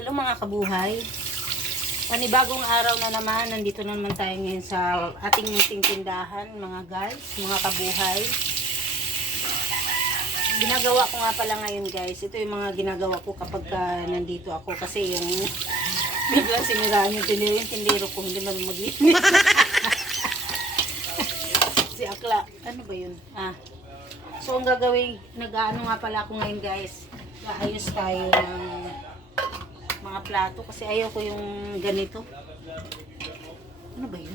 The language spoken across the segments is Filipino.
Hello mga kabuhay. Panibagong araw na naman. Nandito na naman tayo ngayon sa ating munting tindahan mga guys, mga kabuhay. Ginagawa ko nga pala ngayon guys. Ito yung mga ginagawa ko kapag nandito ako. Kasi yung biglang siniraan yung tindero ko. Hindi man maglinis. Si Akla. Ano ba yun? So ang gagawin, nag-ano nga pala ako ngayon guys. Ayos tayo ng mga plato kasi ayaw ko yung ganito. Ano ba yun?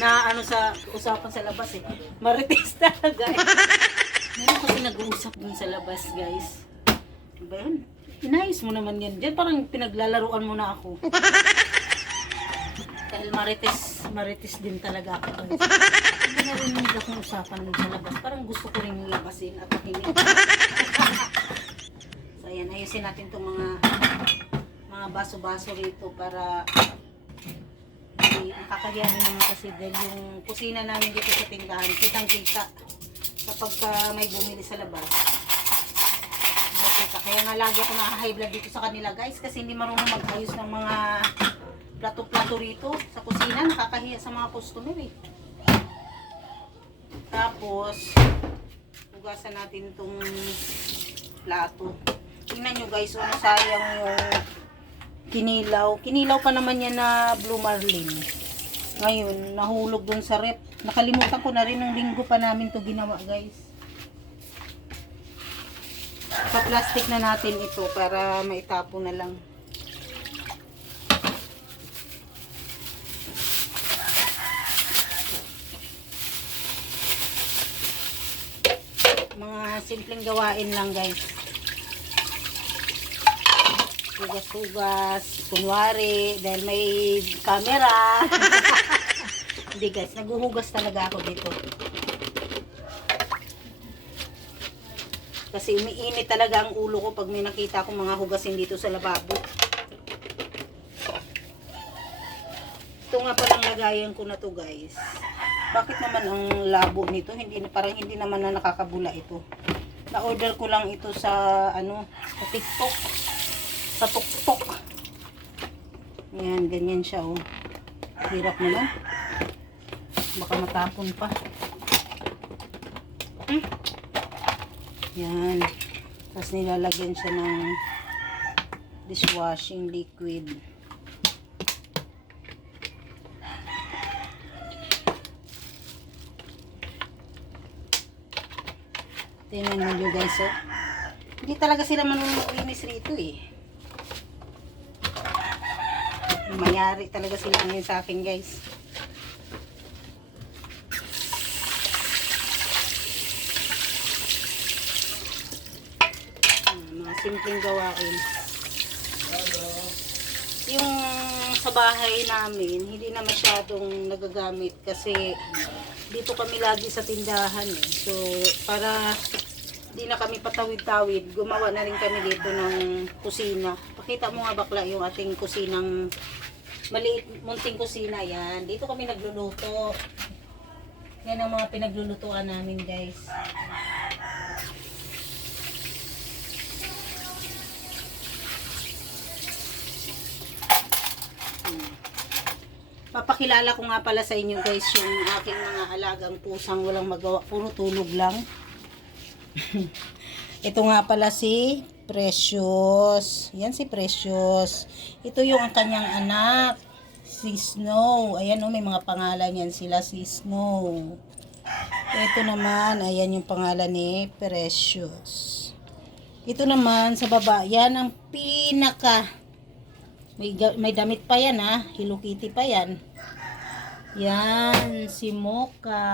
na ano sa usapan sa labas eh. Marites talaga eh. Meron kasi nag-uusap dun sa labas guys. Ano ba yun? Inayos mo naman yan. Diyan parang pinaglalaruan mo na ako. Dahil marites din talaga ako guys. Hindi na rin nila kung usapan dun sa labas. Parang gusto ko rin labasin at makinig. So ayan, ayusin natin itong mga baso-baso rito para nakakahiyan naman kasi dahil yung kusina namin dito sa tindahan, kitang-kita kapag may bumili sa labas. Kaya nga lagi ako na-high blood dito sa kanila guys kasi hindi marunong mag-ayos ng mga plato-plato rito sa kusina. Nakakahiya sa mga customer eh. Tapos, hugasan natin itong plato. Tingnan nyo guys, ano sayang yung kinilaw. Kinilaw pa naman yan na Blue Marlin. Ngayon, nahulog dun sa rep. Nakalimutan ko na rin ng linggo pa namin to ginawa guys. Pa-plastic na natin ito para maitapon na lang. Mga simpleng gawain lang guys. Hugas-hugas, kunwari, dahil may camera. Hindi guys, naghuhugas talaga ako dito. Kasi umiinit talaga ang ulo ko pag may nakita akong mga hugasin dito sa lababo. Ito nga palang lagayan ko na to guys. Bakit naman ang labo nito? Parang hindi naman na nakakabula ito. Na-order ko lang ito sa sa TikTok. Sa tuktok. Ayan, ganyan siya oh. Hirap na lang. Baka matapon pa. Yan. Tapos nilalagyan siya ng dishwashing liquid. Tingnan nyo guys oh. Hindi talaga sila marunong maglinis rito eh. Mayari talaga sila ngayon sa akin guys. Mga simpleng gawain. Yung sa bahay namin hindi na masyadong nagagamit kasi dito kami lagi sa tindahan eh. So para hindi na kami patawid-tawid, gumawa na rin kami dito ng kusina. Pakita mo nga bakla yung ating kusinang maliit, munting kusina yan. Dito kami nagluluto. Yan ang mga pinaglulutuan namin guys. Papakilala ko nga pala sa inyo guys yung aking mga alagang pusang walang magawa. Puro tulog lang. Ito nga pala si Precious. Yan si Precious. Ito yung ang kanyang anak. Si Snow. Ayan o, may mga pangalan yan sila. Si Snow. Ito naman, ayan yung pangalan ni Precious. Ito naman sa baba. Yan ang pinaka. May damit pa yan ha. Hello Kitty pa yan. Yan, si Mocha.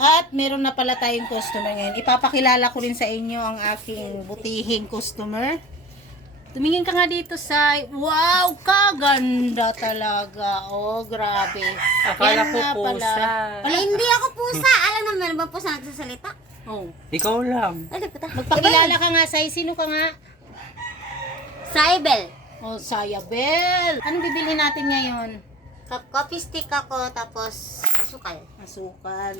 At meron na pala tayong customer ngayon. Ipapakilala ko rin sa inyo ang aking butihing customer. Tumingin ka nga dito sa... Wow! Kaganda talaga. Oh, grabe. Akala ko pusa. Ay, hindi ako pusa. Alam naman ba pusa nagsasalita? Oh. Ikaw lang. Ay, puta. Magpakilala ka nga, Sai. Sino ka nga? Saibel. Oh, Sayabel. Anong bibili natin ngayon? Coffee stick ako, tapos asukal. Asukal.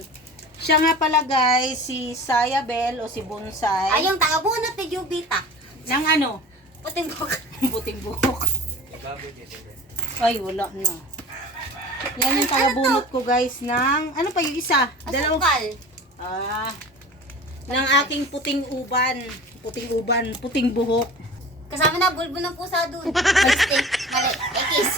Siya nga pala guys, si Sayabel o si Bonsai. Ay, yung taga-bunot ni Jubita. Ng ano? Puting buhok. Puting buhok. Ay, wala na. Yan yung tagabunot ko guys ng, ano pa yung isa? Asukal. Ng aking puting uban. Puting buhok. Kasama na bulbo ng pusa doon. Mistake. Mali. Ekis.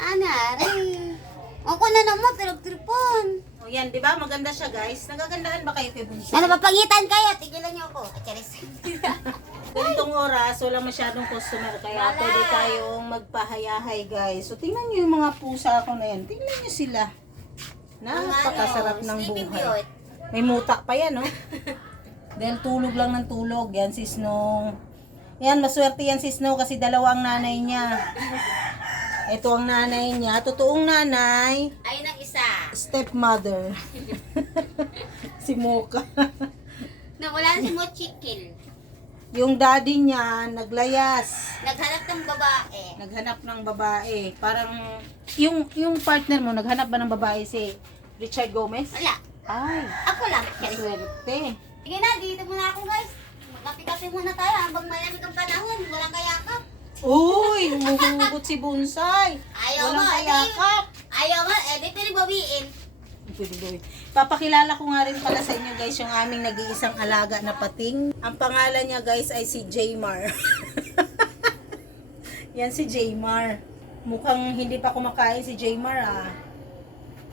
Anari. Ako na naman, pero tripon. O yan, di ba? Maganda siya guys. Nagagandaan ba kayo kay Bunso? Ano, papagitan kayo? Tigilan niyo ako. Charis. Ganitong oras, wala masyadong customer. Kaya Wala. pwede tayong magpahayahay guys. So tingnan nyo yung mga pusa ko na yan. Tingnan nyo sila. Napakasarap ng Sleeping buhay. Beauty. May mutak pa yan, no? Dahil tulog lang ng tulog. Yan si Snow. Yan, maswerte yan si Snow kasi dalawa ang nanay niya. Ito ang nanay niya. Totoong nanay. Ayun ang isa. Stepmother. Si Mocha. Nawala na si Mochikil. Yung daddy niya, naglayas. Naghanap ng babae. Naghanap ng babae. Parang, yung partner mo, naghanap ba ng babae si Richard Gomez? Wala. Ay, Ako lang. swerte. Sige na, dito muna ako guys. Magkape-kape muna tayo habang malamig ang panahon. Walang kayakap. Uy, humuhugot si Bonsai. Ayaw Walang mo, kayakap. Ayaw mo, di pwede bawiin. Papakilala ko nga rin pala sa inyo guys yung aming nag-iisang alaga na pating. Ang pangalan niya guys ay si Jaymar. Yan si Jaymar. Mukhang hindi pa kumakain si Jaymar ah.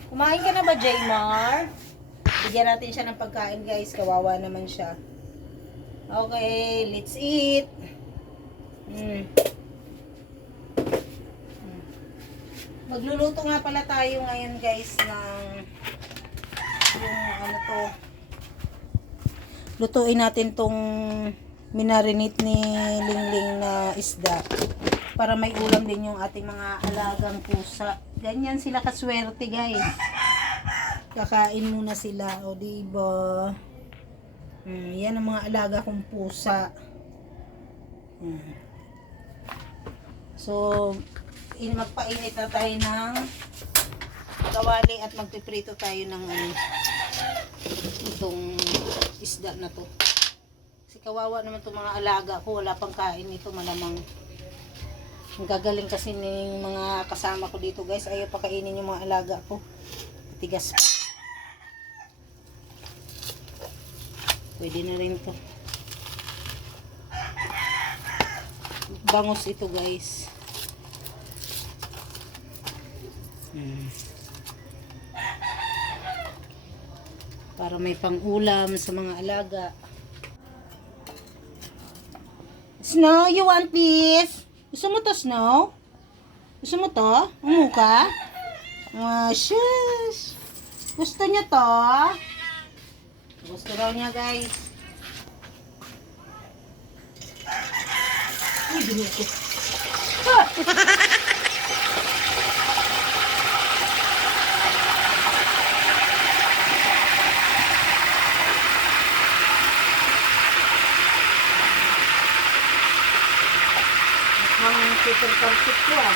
Kumain ka na ba Jaymar? Bigyan natin siya ng pagkain guys. Kawawa naman siya. Okay, let's eat. Magluluto nga pala tayo ngayon guys ng yung ano to. Lutuin natin tong minarinate ni Lingling na isda para may ulam din yung ating mga alagang pusa. Ganyan sila kaswerte guys. Kakain muna sila o diba? Yan ang mga alaga kong pusa. So magpainit na tayo ng kawali at magpiprito tayo ng itong isda na to. Kasi kawawa naman itong mga alaga ko, wala pang kain ito malamang. Ang gagaling kasi ng mga kasama ko dito guys, ayaw pa kainin yung mga alaga ko. Tigas pa. Pwede na rin to. Bangos ito guys. Para may pang-ulam sa mga alaga. Snow, you want this? Gusto mo to, Snow? Gusto mo to? Umu ka? Shush! Gusto niya to? Gusto raw niya, guys. Ay, binuko. Ang super perfect ko ah.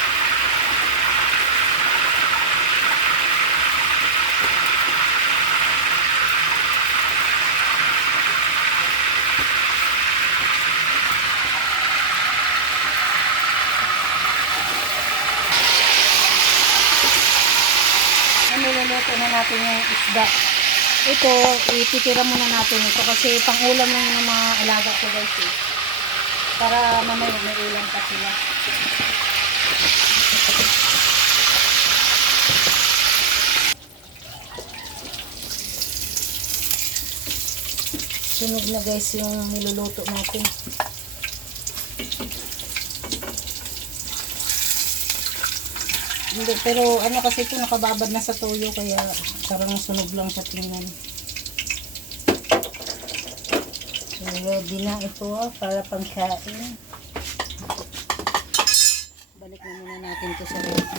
Niluluto na natin yung isda. Ito, ititira muna natin ito kasi pang-ulam lang yung mga alaga ko guys eh. Para mamaya may ulam pa sila. Sunog na guys yung niluluto natin. Hindi, pero ano kasi ito nakababad na sa toyo kaya parang sunog lang sa tingnan. So, ready na ito para pangkain. Balik na muna natin ito sa ref.